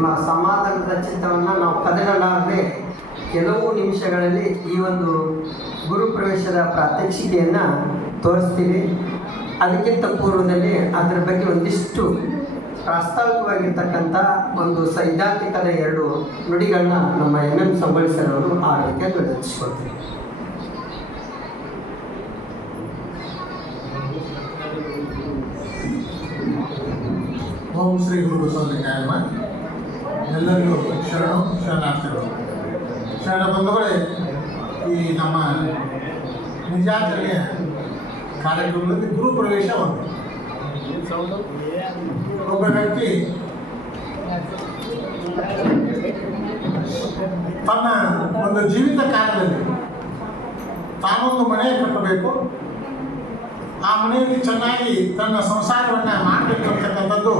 ನಿಮ್ಮ ಸಮಾಧಾನದ ಚಿತ್ತವನ್ನು ನಾವು ಕದಡಲಾರದೆ ಕೆಲವು ನಿಮಿಷಗಳಲ್ಲಿ ಈ ಒಂದು ಗುರುಪ್ರವೇಶದ ಪ್ರಾತ್ಯಕ್ಷಿಕೆಯನ್ನು ತೋರಿಸ್ತೀವಿ. ಅದಕ್ಕಿಂತ ಪೂರ್ವದಲ್ಲಿ ಅದರ ಬಗ್ಗೆ ಒಂದಿಷ್ಟು ಪ್ರಾಸ್ತಾವಿಕವಾಗಿರ್ತಕ್ಕಂಥ ಒಂದು ಸೈದ್ಧಾಂತಿಕದ ಎರಡು ನುಡಿಗಳನ್ನ ನಮ್ಮ ಎನ್ ಎಂ ಸಂಬಳಿಸರವರು ಆ ವಿವರಿಸಿಕೊಡ್ತಾರೆ ಓಂ ಶ್ರೀ ಗುರು ಸ್ವಾಮಿ ಬಸವಲಿಂಗಾಯಮ್ಮ ಎಲ್ಲರಿಗೂ ಶರಣು ಶರಣಾರ್ಥಿಗಳು. ಶರಣ ಬಂಧುಗಳೇ, ಈ ನಮ್ಮ ನಿಜಾಚರಣೆಯ ಕಾರ್ಯಕ್ರಮದಲ್ಲಿ ಗುರು ಪ್ರವೇಶ ಒಂದು. ಒಬ್ಬ ವ್ಯಕ್ತಿ ತನ್ನ ಒಂದು ಜೀವಿತ ಕಾಲದಲ್ಲಿ ತಾನೊಂದು ಮನೆ ಕಟ್ಟಬೇಕು. ಆ ಮನೆಯಲ್ಲಿ ಚೆನ್ನಾಗಿ ತನ್ನ ಸಂಸಾರವನ್ನು ಮಾಡಬೇಕಂತಕ್ಕಂಥದ್ದು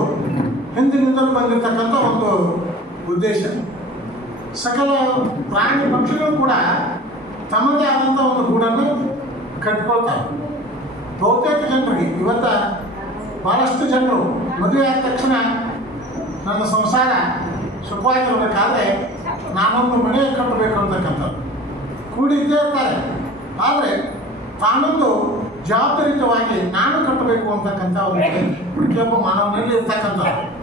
ಹಿಂದಿನಿಂದಲೂ ಬಂದಿರತಕ್ಕಂಥ ಒಂದು ಉದ್ದೇಶ. ಸಕಲ ಪ್ರಾಣಿ ಪಕ್ಷಿಗಳು ಕೂಡ ತಮ್ಮದೇ ಆದಂಥ ಒಂದು ಗೂಡನ್ನು ಕಟ್ಕೊಳ್ತಾರೆ. ಬಹುತೇಕ ಜನರಿಗೆ ಇವತ್ತ ಭಾಳಷ್ಟು ಜನರು ಮದುವೆ ಆದ ತಕ್ಷಣ ನನ್ನ ಸಂಸಾರ ಸುಖವಾಗಿರಬೇಕಾದ್ರೆ ನಾನೊಂದು ಮನೆ ಕಟ್ಟಬೇಕು ಅಂತಕ್ಕಂಥ ಕೂಡಿದ್ದೇ ಇರ್ತಾರೆ ಆದರೆ ತಾನೊಂದು ಜವಾಬ್ದಾರಿತವಾಗಿ ನಾನು ಕಟ್ಟಬೇಕು ಅಂತಕ್ಕಂಥ ಒಂದು ಪ್ರತಿಯೊಬ್ಬ ಮಾನವನಲ್ಲಿ ಇರ್ತಕ್ಕಂಥದ್ದು. ಇವತ್ತ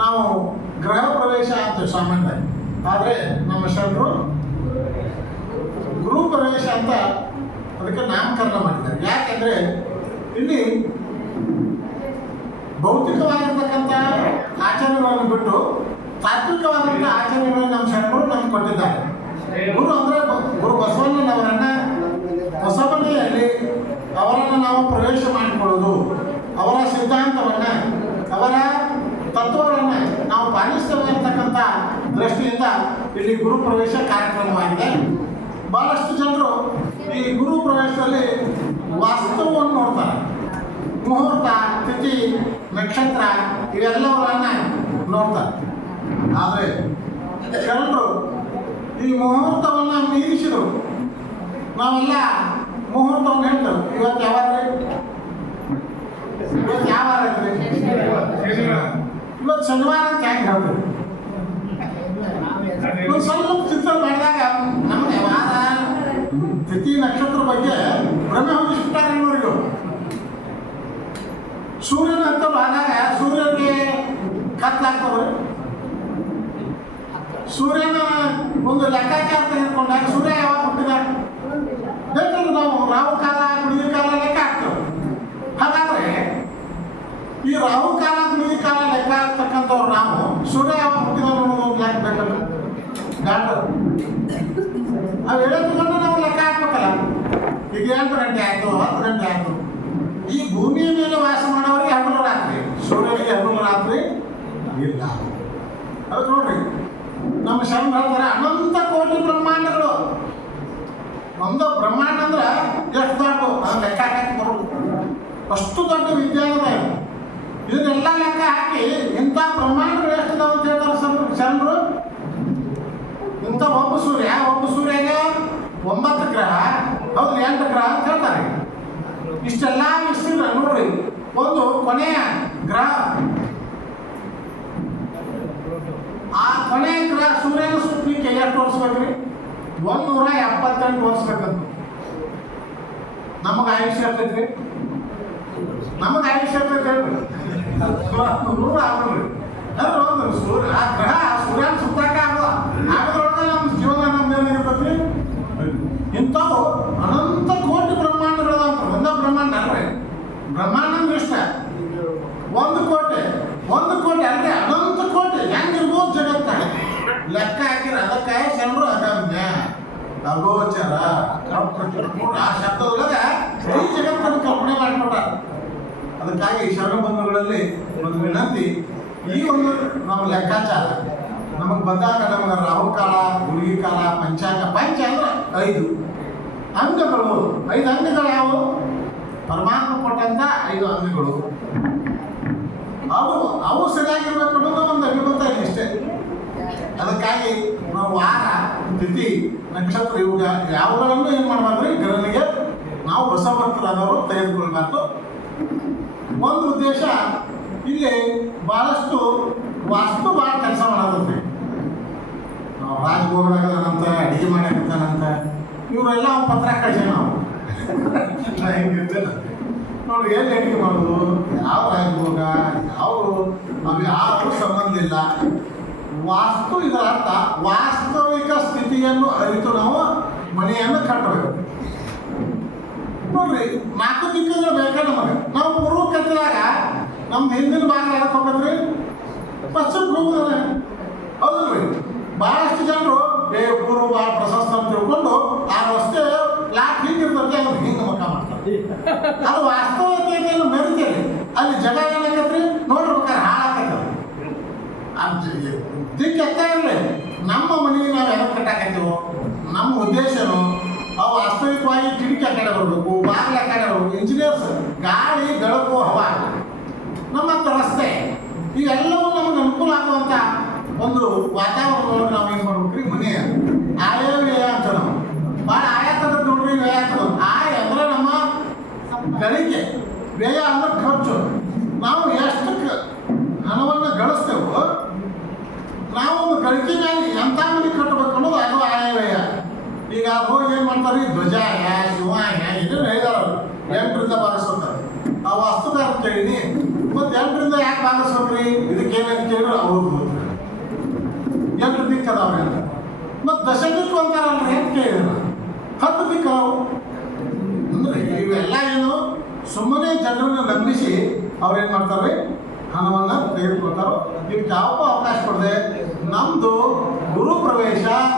ನಾವು ಗೃಹ ಪ್ರವೇಶ ಅಂತ ಸಾಮಾನ್ಯ. ಆದರೆ ನಮ್ಮ ಶರಣರು ಗೃಹ ಪ್ರವೇಶ ಅಂತ ಅದಕ್ಕೆ ನಾಮಕರಣ ಮಾಡಿದ್ದಾರೆ. ಯಾಕೆಂದರೆ ಇಲ್ಲಿ ಭೌತಿಕವಾಗಿರ್ತಕ್ಕಂಥ ಆಚರಣೆಗಳನ್ನು ಬಿಟ್ಟು ತಾತ್ವಿಕವಾದಂಥ ಆಚರಣೆಗಳನ್ನು ನಮ್ಮ ಶರಣರು ನಮ್ಗೆ ಕೊಟ್ಟಿದ್ದಾರೆ. ಗುರು ಅಂದರೆ ಗುರು ಬಸವಣ್ಣನವರನ್ನ ಹೊಸಮನೆಯಲ್ಲಿ ಅವರನ್ನು ನಾವು ಪ್ರವೇಶ ಮಾಡಿಕೊಳ್ಳೋದು, ಅವರ ಸಿದ್ಧಾಂತವನ್ನು, ಅವರ ಅಂತಕ್ಕಂಥ ದೃಷ್ಟಿಯಿಂದ ಇಲ್ಲಿ ಗುರು ಪ್ರವೇಶ ಕಾರ್ಯಕ್ರಮವಾಗಿದೆ. ಬಹಳಷ್ಟು ಜನರು ಈ ಗುರು ಪ್ರವೇಶದಲ್ಲಿ ವಾಸ್ತವವನ್ನು ನೋಡ್ತಾರೆ. ಮುಹೂರ್ತ ತಿಥಿ ನಕ್ಷತ್ರ ಇವೆಲ್ಲವನ್ನ ನೋಡ್ತಾರೆ. ಆದರೆ ಜನರು ಈ ಮುಹೂರ್ತವನ್ನು ಮೀರಿಸಿದರು. ನಾವೆಲ್ಲ ಮುಹೂರ್ತವನ್ನು ಹೇಳ್ತೇವೆ. ಇವತ್ತು ಯಾವಾಗ ಇವತ್ತು ಯಾವ ಇವತ್ತು ಶನಿವಾರ ಅಂತ ಹೆಂಗೆ ಹೇಳ್ತೀವಿ ಸ್ವಲ್ಪ ಚಿತ್ರ ಮಾಡಿದಾಗ ನಮಗೆ ವಾರ ತಿಥಿ ನಕ್ಷತ್ರ ಬಗ್ಗೆ ಭ್ರಮೆ ಹೊಂದಿಸ್ಬಿಟ್ಟಾರೆ ನೋಡಿರು ಸೂರ್ಯನ ಅಂತವ್ರು ಆದಾಗ ಸೂರ್ಯನಿಗೆ ಕತ್ಲಾಗ್ತವೆ ಸೂರ್ಯನ ಒಂದು ಲೆಕ್ಕಾಚಾರ ತೆಗೆದುಕೊಂಡಾಗ ಸೂರ್ಯ ಯಾವಾಗ ಹುಟ್ಟಿದ? ಬೇಕಾದ್ರೆ ನಾವು ರಾಹು ಕಾಲ ಕುಡಿದ ಕಾಲ ಲೆಕ್ಕ ಹಾಕ್ತೇವೆ. ಹಾಗಾದ್ರೆ ಈ ರಾಹು ಕಾಲ ಕುಡಿದ ಕಾಲ ಲೆಕ್ಕ ಹಾಕ್ತಕ್ಕಂಥವ್ರು ನಾವು ಸೂರ್ಯ ಯಾವಾಗ ಹುಟ್ಟಿದ ಅನ್ನೋದು ಒಂದು ಲೆಕ್ಕ ಬೇಕಲ್ಲ ಗಾಢ ಅವು ನಾವು ಲೆಕ್ಕ ಹಾಕ್ಬೇಕಲ್ಲ. ಈಗ ಎಂಟು ಗಂಟೆ ಆಯ್ತು, ಹತ್ತು ಗಂಟೆ ಆಯ್ತು. ಈ ಭೂಮಿಯ ಮೇಲೆ ವಾಸ ಮಾಡೋರಿಗೆ ಹಗಲು ರಾತ್ರಿ ಸೂರ್ಯನಿಗೆ ಹಗಲು ರಾತ್ರಿ ಇಲ್ಲ. ಅದು ನೋಡ್ರಿ, ನಮ್ಮ ಶರಣ ಹೇಳ್ತಾರೆ, ಅನಂತ ಕೋಟಿ ಬ್ರಹ್ಮಾಂಡಗಳು. ಒಂದು ಬ್ರಹ್ಮಾಂಡ ಅಂದ್ರೆ ಎಷ್ಟು ದೊಡ್ಡ ಅದು ಲೆಕ್ಕ ಹಾಕಿ ಬರೋದು. ಅಷ್ಟು ದೊಡ್ಡ ಇದು. ಇದನ್ನೆಲ್ಲ ಲೆಕ್ಕ ಹಾಕಿ ಇಂಥ ಬ್ರಹ್ಮಾಂಡಗಳು ಎಷ್ಟು ಅದಾವ ಅಂತ ಹೇಳ್ತಾರೆ ಸರ್ ಶರಣರು ಇಂಥ ಒಬ್ಬ ಸೂರ್ಯ ಒಬ್ಬ ಸೂರ್ಯಗೆ ಒಂಬತ್ತು ಗ್ರಹ ಹೌದು ಎಂಟು ಗ್ರಹ ಅಂತ ಹೇಳ್ತಾರೆ ಇಷ್ಟೆಲ್ಲ ವಿಸ್ತೀರ್ಣ ನೋಡ್ರಿ ಒಂದು ಕೊನೆಯ ಗ್ರಹ ಆ ಕೊನೆಯ ಗ್ರಹ ಸೂರ್ಯನ ಸುತ್ತಲಿಕ್ಕೆ ಎಷ್ಟು ವರ್ಷಬೇಕ್ರಿ ಒಂದು ನೂರ ಎಪ್ಪತ್ತೆಂಟು ವರ್ಷ ಬೇಕಂತ ನಮಗೆ ಆಯುಷ್ಯ ಇರ್ತೈತ್ರಿ ನಮಗೆ ಆಯುಷ್ಯ ಇರ್ತೈತೆ ನೂರ ಆಗ್ರಿ ಅಂದ್ರೆ ಒಂದು ಸೂರ್ಯ ಆ ಗ್ರಹ ಸೂರ್ಯನ ಸುತ್ತಾಕ ಆಗೋ ಆಗದ್ರೊಳಗೆ ನಮ್ಮ ಜೀವನ ನಮ್ದು ಏನಿರ್ತೈತಿ ಇಂಥವು ಅನಂತ ಕೋಟಿ ಬ್ರಹ್ಮಾಂಡಗಳು ಅಂತ ಒಂದ ಬ್ರಹ್ಮಾಂಡ ಅಲ್ರಿ ಬ್ರಹ್ಮಾಂಡ ಅಂದ್ರೆ ಇಷ್ಟ ಒಂದು ಕೋಟಿ ಒಂದು ಕೋಟಿ ಅಂದ್ರೆ ಅನಂತ ಕೋಟಿ ಹೆಂಗಿರ್ಬೋದು ಜಗತ್ತ ಲೆಕ್ಕ ಹಾಕಿರ ಅದಕ್ಕೆ ಶರಣರು ಅಗಮ್ಯ ಅಗೋಚರ. ಆ ಶಬ್ದದೊಳಗೆ ಈ ಜಗತ್ತನ್ನು ಕಲ್ಪನೆ ಮಾಡಿಕೊಟ್ಟಾರ ಅದಕ್ಕಾಗಿ ಶರಣಬಂಧುಗಳಲ್ಲಿ ಒಂದು ವಿನಂತಿ, ಈ ಒಂದು ನಮ್ಮ ಲೆಕ್ಕಾಚಾರ, ನಮಗೆ ಬಂದಾಗ ನಮಗೆ ರಾಹುಕಾಲ ಗುಳಿಗೆ ಕಾಲ, ಪಂಚಾಂಗ ಪಂಚ ಅಂದ್ರೆ ಐದು. ಅಂಗಗಳು ಐದು ಅಂಗಗಳು ಯಾವುವು? ಪರಮಾತ್ಮ ಕೊಟ್ಟಂತ ಐದು ಅಂಗಗಳು. ಅವು ಅವು ಸರಿಯಾಗಿರ್ಬೇಕು ಅನ್ನೋದು ಒಂದು ಅಭಿಮತ ಇಷ್ಟೇ ಅದಕ್ಕಾಗಿ ನಾವು ವಾರ ತಿಥಿ ನಕ್ಷತ್ರ ಯೋಗ ಯಾವುದನ್ನು ಏನು ಮಾಡಬಾರ್ದು? ಗಣನೆಗೆ ನಾವು ಹೊಸ ಭಕ್ತರಾದವರು ತೆಗೆದುಕೊಳ್ಬಾರ್ದು. ಒಂದು ಉದ್ದೇಶ, ಇಲ್ಲಿ ಬಹಳಷ್ಟು ವಾಸ್ತು ಭಾಳ ಕೆಲಸ ಮಾಡೋದ್ರಿ ನಾವು ರಾಜಭೋಗ ಆಗದಂತ ಅಡಿಗೆ ಮಾಡಕತ್ತಾನಂತ ಇವರೆಲ್ಲ ಪತ್ರ ಕಳಿಸಿ ನಾವು ನೋಡ್ರಿ ಎಲ್ಲಿ ಅಡಿಗೆ ಮಾಡೋದು? ಯಾವ ರಾಜಭೋಗ ಯಾವ ಯಾರು ಸಂಬಂಧ ಇಲ್ಲ. ವಾಸ್ತು ಇದರ ಅರ್ಥ, ವಾಸ್ತವಿಕ ಸ್ಥಿತಿಯನ್ನು ಅರಿತು ನಾವು ಮನೆಯನ್ನು ಕಟ್ಟಬೇಕು. ನೋಡ್ರಿ, ನಾಲ್ಕು ದಿಕ್ಕುಗಳು ಬೇಕಾ ನಮಗೆ? ನಾವು ಪೂರ್ವ ಕಟ್ಟಿದಾಗ ನಮ್ಮ ಹಿಂದಿನ ಭಾಗ ಯಾಕೆ ಪಶ್ಚಿಮ ಹೋಗುದಿಲ್ಲ ಹೌದಲ್ರಿ? ಬಹಳಷ್ಟು ಜನರು, ಏ, ಪೂರ್ವ ಭಾಳ ಪ್ರಶಸ್ತ ಅಂತ ತಿಳ್ಕೊಂಡು ಆ ರಸ್ತೆ ಲಾಕ್ ಹಿಂಗಿರ್ತದೆ ಅವ್ರು ಹಿಂಗೆ ಮಕ್ಕ ಮಾಡ್ತಾರೆ. ಅದು ವಾಸ್ತವತೆಯನ್ನು ಮೆರಿತೇನೆ. ಅಲ್ಲಿ ಜಗ ದಿಕ್ಕ ಎತ್ತಾಗಲಿ ನಮ್ಮ ಮನೆಗೆ ನಾವು ಯಾವಾಗ ಕಟ್ಟಾಕತ್ತೀವೋ ನಮ್ಮ ಉದ್ದೇಶನು, ಅವು ವಾಸ್ತವಿಕವಾಗಿ ಕಿಟಕಿ ಕಡೆ ಬರಬೇಕು, ಬಾಗಿಲ ಕಡೆ ಬರಬೇಕು ಇಂಜಿನಿಯರ್ಸ್ ಗಾಳಿ, ಬೆಳಕು, ಹವಾ. ನಮ್ಮ ರಸ್ತೆ. ಇವೆಲ್ಲವೂ ನಮಗೆ ಅನುಕೂಲ ಆಗುವಂಥ ಒಂದು ವಾತಾವರಣದೊಳಗೆ ನಾವು ಏನು ಮಾಡ್ಬೇಕ್ರಿ? ಮನೆ ಆಯವ್ಯಯ ಅಂತ ನಾವು. ಭಾಳ ಆಯಾತದ ನೋಡ್ರಿ ವ್ಯಯ ಆಯ ಅಂದ್ರೆ ನಮ್ಮ ಗಳಿಕೆ. ವ್ಯಯ ಅಂದ್ರೆ ಖರ್ಚು. ನಾವು ಎಷ್ಟು ಹಣವನ್ನು ಗಳಿಸ್ತೇವೋ ನಾವು ಒಂದು ಗಳಿಕೆ ಮೇಲೆ ಎಂಥ ಮನೆ ಕಟ್ಟಬೇಕು ಅನ್ನೋದು ಅದು ಆಯವ್ಯಯ. ಈಗ ಹೋಗಿ ಏನು ಮಾಡ್ತಾರೆ? ಧ್ವಜ ಶಿವಾಯ ಏನೇನು ಹೇಳಿದಾರ ಅವ್ರು. ಎಂಟರಿಂದ ಭಾಗಿಸ್ಕೊತಾರೆ ಆ ವಾಸ್ತುಕಾರ ಕೇಳಿನಿ ಮತ್ತೆ ಎಂಟರಿಂದ ಯಾಕೆ ಭಾಗಿಸ್ಬೇಕ್ರಿ ಇದಕ್ಕೆ ಕೇಳಿದ್ರೆ ಅವರು ಗೊತ್ತಿಲ್ಲ. ಎಂಟು ದಿಕ್ಕದವ್ರೆ ಅಂತ. ಮತ್ತು ದಶ ದಿಕ್ಕು ಅಂತಾರಲ್ರಿ ಹೆಂಗೆ ಕೇಳಿದ್ರು. ಹತ್ತು ದಿಕ್ಕ ಅದಾವು. ಅಂದ್ರೆ ಇವೆಲ್ಲ ಏನು ಸುಮ್ಮನೆ ಜನರನ್ನು ನಂಬಿಸಿ ಅವ್ರೇನು ಮಾಡ್ತಾರೆ? ಹಣವನ್ನು ತೆಗೆದುಕೊಳ್ತಾರೋ? ಇದಕ್ಕೆ ಯಾವ ಅವಕಾಶ ಕೊಡದೆ ನಮ್ಮದು ಗುರು ಪ್ರವೇಶ